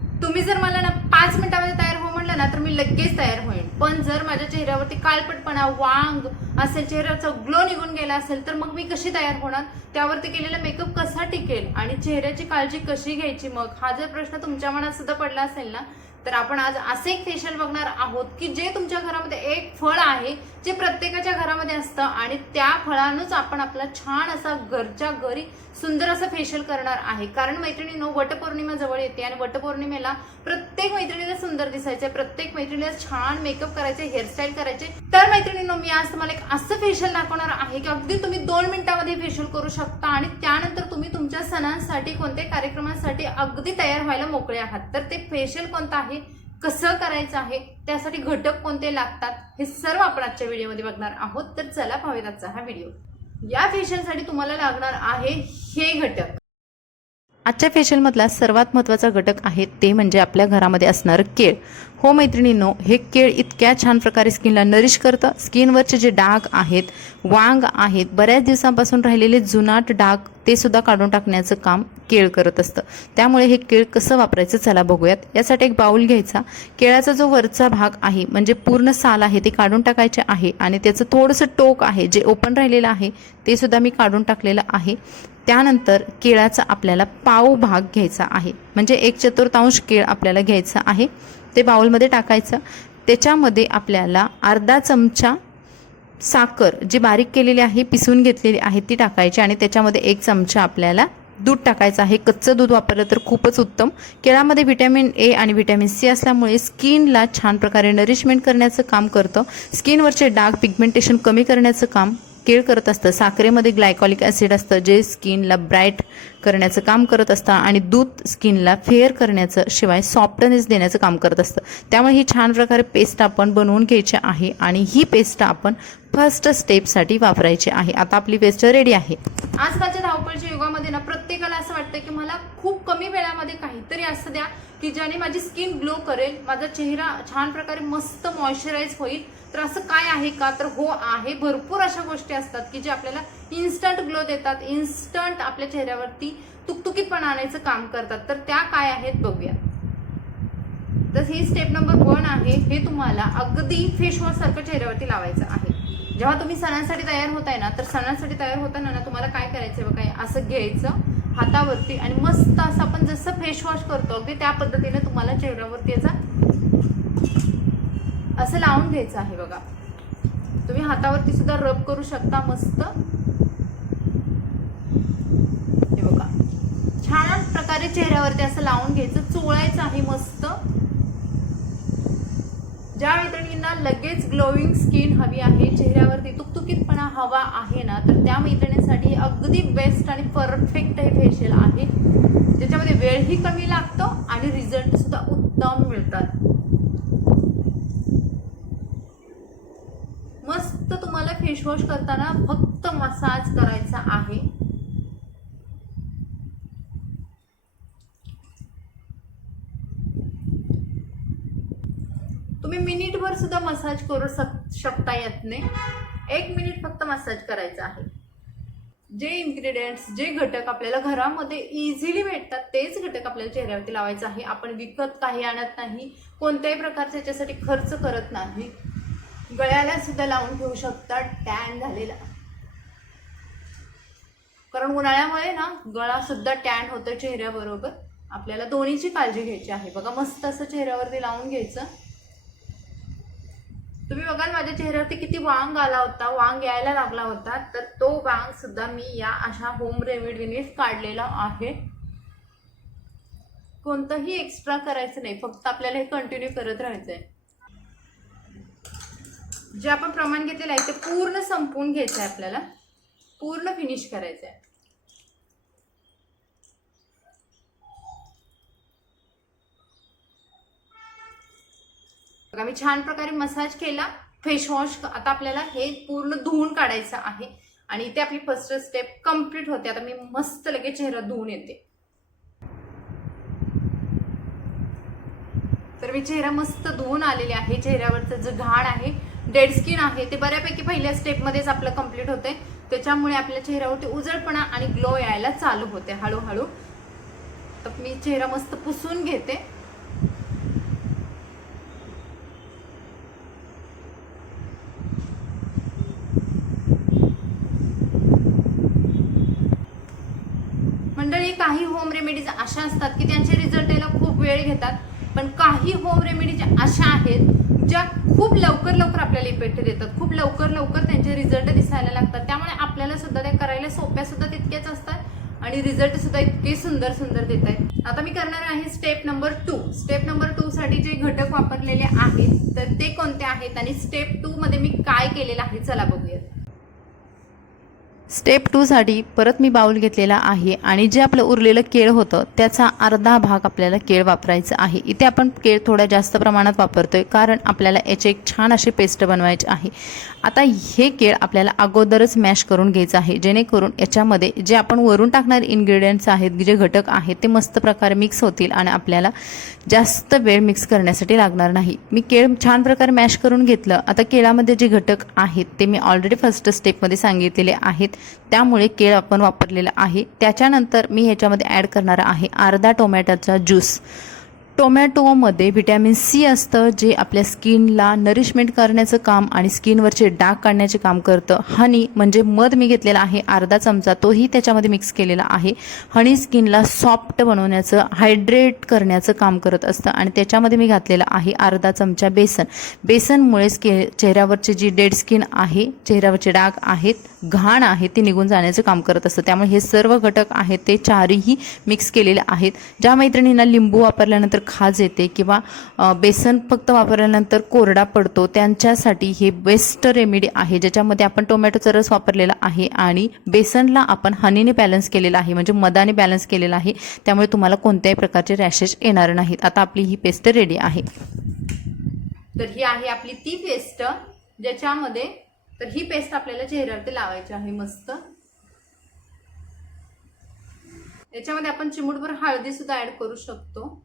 तुम्ही जर मला ना 5 मिनिटांमध्ये तयार हो म्हटलं ना तर मी लगेच तयार होईल, पण जर माझ्या चेहऱ्यावरती काळपटपणा, वांग असेल, चेहऱ्याचा ग्लो निघून गेला असेल तर मग मी कशी तयार होणार? त्यावरती केलेला मेकअप कसा टिकेल आणि चेहऱ्याची काळजी कशी घ्यायची? मग हा जर प्रश्न तुमच्या मनात सुद्धा पडला असेल ना, तर आपण आज असे एक फेशियल बघणार आहोत की जे तुमच्या घरामध्ये एक फळ आहे जे प्रत्येकाच्या घरामध्ये असतं आणि त्या फळानंच आपण आपला छान असा घरच्या घरी सुंदर असं फेशियल करणार आहे. कारण मैत्रिणींनो, वटपौर्णिमा जवळ येते आणि वटपौर्णिमेला प्रत्येक मैत्रिणीला सुंदर दिसायचे, प्रत्येक मैत्रिणीला छान मेकअप करायचे, हेअरस्टाईल करायचे. तर मैत्रिणींनो, मी आज तुम्हाला एक असं फेशियल दाखवणार आहे की अगदी तुम्ही 2 मिनिटांमध्ये फेशियल करू शकता आणि त्यानंतर तुम्ही तुमच्या सणांसाठी, कोणत्याही कार्यक्रमासाठी अगदी तयार व्हायला मोकळे आहात. तर ते फेशियल कोणतं आहे, कसं करायचं आहे, त्यासाठी घटक कोणते लागतात, हे सर्व आपण आजच्या व्हिडिओमध्ये बघणार आहोत. तर चला पाहूयात आजचा हा व्हिडिओ. या फेशियलसाठी तुम्हाला लागणार आहे हे घटक. आजच्या फेशियलमधला सर्वात महत्त्वाचा घटक आहे ते म्हणजे आपल्या घरामध्ये असणारं केळ. हो मैत्रिणींनो, हे केळ इतक्या छान प्रकारे स्किनला नरिश करतं. स्किनवरचे जे डाग आहेत, वांग आहेत, बऱ्याच दिवसांपासून राहिलेले जुनाट डाग ते सुद्धा काढून टाकण्याचं काम केळ करत असतं. त्यामुळे हे केळ कसं वापरायचं चला बघूयात. यासाठी एक बाउल घ्यायचा. केळाचा जो वरचा भाग आहे म्हणजे पूर्ण साल आहे ते काढून टाकायचे आहे आणि त्याचं थोडंसं टोक आहे जे ओपन राहिलेलं आहे ते सुद्धा मी काढून टाकलेलं आहे. त्यानंतर केळाचा आपल्याला पाव भाग घ्यायचा आहे, म्हणजे 1/4 केळ आपल्याला घ्यायचं आहे. ते बाउलमध्ये टाकायचं. त्याच्यामध्ये आपल्याला अर्धा चमचा साखर जी बारीक केलेली आहे, पिसून घेतलेली आहे, ती टाकायची आणि त्याच्यामध्ये 1 चमचा आपल्याला दूध टाकायचं आहे. कच्चं दूध वापरलं तर खूपच उत्तम. केळामध्ये व्हिटॅमिन ए आणि व्हिटॅमिन सी असल्यामुळे स्किनला छान प्रकारे नरिशमेंट करण्याचं काम करतं. स्किनवरचे डाग, पिगमेंटेशन कमी करण्याचं काम केळ करत असतं. साखरेमध्ये ग्लायकॉलिक ॲसिड असतं जे स्किनला ब्राईट करण्याचं काम करत असतं आणि दूध स्किनला फेअर करण्याचं शिवाय सॉफ्टनेस देण्याचं काम करत असतं. त्यामुळे ही छान प्रकारे पेस्ट आपण बनवून घ्यायची आहे आणि ही पेस्ट आपण फर्स्ट स्टेपसाठी वापरायची आहे. आता आपली पेस्ट रेडी आहे. आजकालच्या धावपळीच्या युगामध्ये ना प्रत्येकाला असं वाटतं की मला खूप कमी वेळामध्ये काहीतरी असं द्या की ज्याने माझी स्किन ग्लो करेल, माझा चेहरा छान प्रकारे मस्त मॉइश्चराईज होईल. तर असं काय आहे का? तर हो आहे. भरपूर अशा गोष्टी असतात की जे आपल्याला इन्स्टंट ग्लो देतात, इन्स्टंट आपल्या चेहऱ्यावरती तुकतुकीतपणा आणायचं काम करतात. तर त्या काय आहेत बघूया. तर ही स्टेप नंबर 1 आहे. हे तुम्हाला अगदी फेस वॉश सारखं चेहऱ्यावरती लावायचं आहे. जेव्हा तुम्ही सणांसाठी तयार होताय ना, तर सणांसाठी तयार होताना ना तुम्हाला काय करायचं बघा, असं घ्यायचं हातावरती आणि मस्त असं आपण जसं फेस वॉश करतो अगदी त्या पद्धतीने तुम्हाला चेहऱ्यावरती याचा असं लावून घ्यायचं आहे बघा. तुम्ही हातावरती सुद्धा रब करू शकता मस्त. हे बघा, छान प्रकारे चेहऱ्यावरती असं लावून घ्यायचं, चोळायचं आहे मस्त. ज्या मैत्रिणींना लगेच ग्लोईंग स्किन हवी आहे, चेहऱ्यावरती तुकतुकीतपणा हवा आहे ना, तर त्या मैत्रिणींसाठी अगदी बेस्ट आणि परफेक्ट हे फेशियल आहे, ज्याच्यामध्ये वेळही कमी लागतो आणि रिझल्ट सुद्धा उत्तम मिळतात. मस्त तुम्हाला फेस वॉश करताना फक्त मसाज करायचा आहे. तुम्ही मिनिटभर सुद्धा मसाज करू शकता यातने. 1 मिनिट फक्त मसाज करायचा आहे. जे इन्ग्रेडियंट्स, जे घटक आपल्याला घरामध्ये इझिली भेटतात तेच घटक आपल्याला चेहऱ्यावरती लावायचं आहे. आपण विकत काही आणत नाही, कोणत्याही प्रकारचे याच्यासाठी खर्च करत नाही. गळ्याला सुद्धा लावून घेऊ शकता टॅन झालेला, कारण उन्हाळ्यामुळे ना गळा सुद्धा टॅन होतो चेहऱ्याबरोबर. आपल्याला दोन्हीची काळजी घ्यायची आहे. बघा, मस्त असं चेहऱ्यावरती लावून घ्यायचं. तुम्ही बघाल माझ्या चेहऱ्यावरती किती वांग आला होता, वांग यायला लागला होता, तर तो वांग सुद्धा मी या अशा होम रेमेडीनेच काढलेला आहे. कोणतंही एक्स्ट्रा करायचं नाही, फक्त आपल्याला हे कंटिन्यू करत राहायचंय. जे आपण प्रमाण घेतलेलं आहे ते पूर्ण संपवून घ्यायचं आहे, आपल्याला पूर्ण फिनिश करायचं आहे. बघा, मी छान प्रकारे मसाज केला, फेस वॉश. आता आपल्याला हे पूर्ण धुवून काढायचं आहे आणि इथे आपली फर्स्ट स्टेप कंप्लीट होते. आता मी मस्त लगेच चेहरा धुवून येते. तर मी चेहरा मस्त धुवून आलेले आहे. चेहऱ्यावरचं जे घाण आहे, डेड स्किन आहे, ते बऱ्यापैकी पहिल्या स्टेपमध्येच आपलं कंप्लीट होते. त्याच्यामुळे आपल्या चेहऱ्यावरती उजळपणा आणि ग्लो यायला चालू होते हळूहळू. तर मी चेहरा मस्त पुसून घेते. रेमेडीज अशा असतात की त्यांचे रिझल्ट यायला खूप वेळ घेतात, पण काही होम रेमेडीज अशा आहेत ज्या खूप लवकर आपल्याला इफेक्ट देतात, खूप लवकर त्यांचे रिझल्ट दिसायला लागतात. त्यामुळे आपल्याला सुद्धा त्या करायला सोप्या सुद्धा तितक्याच असतात आणि रिझल्ट सुद्धा इतके सुंदर देत आहेत. आता मी करणार आहे स्टेप नंबर 2. स्टेप नंबर 2 साठी जे घटक वापरलेले आहेत तर ते कोणते आहेत आणि स्टेप 2 मध्ये मी काय केलेलं आहे चला बघूयात. स्टेप 2 साठी परत मी बाउल घेतलेला आहे आणि जे आपलं उरलेलं केळ होतं त्याचा अर्धा भाग आपल्याला केळ वापरायचं आहे. इथे आपण केळ थोड्या जास्त प्रमाणात वापरतोय कारण आपल्याला याचे एक छान अशी पेस्ट बनवायची आहे. आता हे केळ आपल्याला अगोदरच मॅश करून घ्यायचं आहे जेणेकरून याच्यामध्ये जे आपण वरून टाकणारे इन्ग्रेडियंट्स आहेत, जे घटक आहेत ते मस्त प्रकारे मिक्स होतील आणि आपल्याला जास्त वेळ मिक्स करण्यासाठी लागणार नाही. मी केळ छान प्रकारे मॅश करून घेतलं. आता केळामध्ये जे घटक आहेत ते मी ऑलरेडी फर्स्ट स्टेपमध्ये सांगितलेले आहेत, त्यामुळे केळ आपण वापरलेलं आहे. त्याच्यानंतर मी ह्याच्यामध्ये ॲड करणार आहे अर्धा टोमॅटोचा ज्यूस. टोमॅटोमध्ये व्हिटॅमिन सी असतं जे आपल्या स्किनला नरिशमेंट करण्याचं काम आणि स्किनवरचे डाग काढण्याचे काम करतं. हनी म्हणजे मध मी घेतलेला आहे अर्धा चमचा, तोही त्याच्यामध्ये मिक्स केलेला आहे. हनी स्किनला सॉफ्ट बनवण्याचं, हायड्रेट करण्याचं काम करत असतं आणि त्याच्यामध्ये मी घातलेला आहे अर्धा चमचा बेसन. बेसनमुळे चेहऱ्यावरची जी डेड स्किन आहे, चेहऱ्यावरचे डाग आहेत, घाण आहे ती निघून जाण्याचं काम करत असतं. त्यामुळे हे सर्व घटक आहेत ते चारही मिक्स केलेले आहेत. ज्या मैत्रिणींना लिंबू वापरल्यानंतर खाज येते किंवा बेसन फक्त वापरल्यानंतर कोरडा पडतो त्यांच्यासाठी हे बेस्ट रेमेडी आहे, ज्याच्यामध्ये आपण टोमॅटोचा रस वापरलेला आहे आणि बेसनला आपण हनीने बॅलन्स केलेला आहे, म्हणजे मधाने बॅलन्स केलेला आहे. त्यामुळे तुम्हाला कोणत्याही प्रकारचे रॅशेस येणार नाहीत. आता आपली ही पेस्ट रेडी आहे. तर ही आहे आपली ती पेस्ट ज्याच्यामध्ये तर ही पेस्ट आपल्याला चेहऱ्यावरती लावायची आहे मस्त. याच्यामध्ये आपण चिमूटभर हळदी सुद्धा ऍड करू शकतो.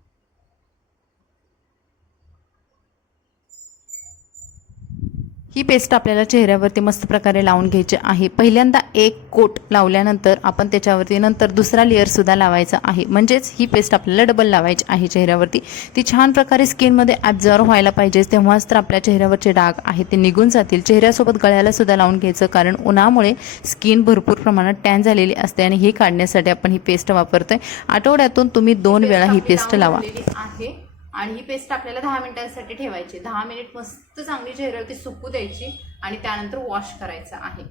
ही पेस्ट आपल्याला चेहऱ्यावरती मस्त प्रकारे लावून घ्यायची आहे. पहिल्यांदा एक कोट लावल्यानंतर आपण त्याच्यावरती नंतर दुसरा लेअर सुद्धा लावायचा आहे, म्हणजेच ही पेस्ट आपल्याला डबल लावायची आहे चेहऱ्यावरती. ती छान प्रकारे स्किनमध्ये ॲब्झॉर्व व्हायला पाहिजे, तेव्हाच तर आपल्या चेहऱ्यावरचे डाग आहेत ते निघून जातील. चेहऱ्यासोबत गळ्याला सुद्धा लावून घ्यायचं कारण उन्हामुळे स्किन भरपूर प्रमाणात टॅन झालेली असते आणि हे काढण्यासाठी आपण ही पेस्ट वापरतोय. आठवड्यातून तुम्ही 2 वेळा ही पेस्ट लावा आहे आणि ही पेस्ट आपल्याला 10 मिनिटांसाठी ठेवायची. 10 मिनिट मस्त चांगली चेहऱ्यावरती सुकू द्यायची आणि त्यानंतर वॉश करायचं आहे.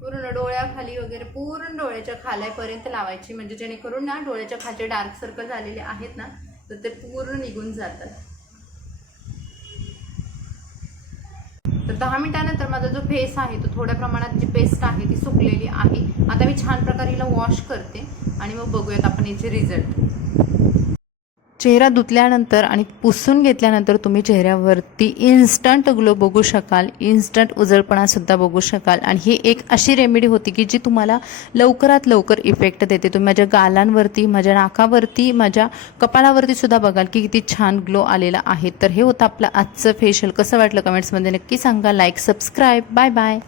पूर्ण डोळ्याखाली वगैरे पूर्ण डोळ्याच्या खाल्यापर्यंत लावायची, म्हणजे जेणेकरून ना डोळ्याच्या खालचे डार्क सर्कल झालेले आहेत ना तर ते पूर्ण निघून जातात. तर 10 मिनिटानंतर माझा जो फेस आहे तो थोड्या प्रमाणात जी पेस्ट आहे ती सुकलेली आहे. आता मी छान प्रकारे हिला वॉश करते आणि मग बघूयात आपण याचे रिझल्ट. चेहरा धुतल्यानंतर आणि पुसून घेतल्यानंतर तुम्ही चेहऱ्यावरती इन्स्टंट ग्लो बघू शकाल, इन्स्टंट उजळपणासुद्धा बघू शकाल. आणि ही एक अशी रेमेडी होती की जी तुम्हाला लवकरात लवकर इफेक्ट देते. तुम्ही माझ्या गालांवरती, माझ्या नाकावरती, माझ्या कपाळावरती सुद्धा बघाल की किती छान ग्लो आलेला आहे. तर हे होतं आपलं आजचं फेशियल. कसं वाटलं कमेंट्समध्ये नक्की सांगा. Like, subscribe. Bye bye.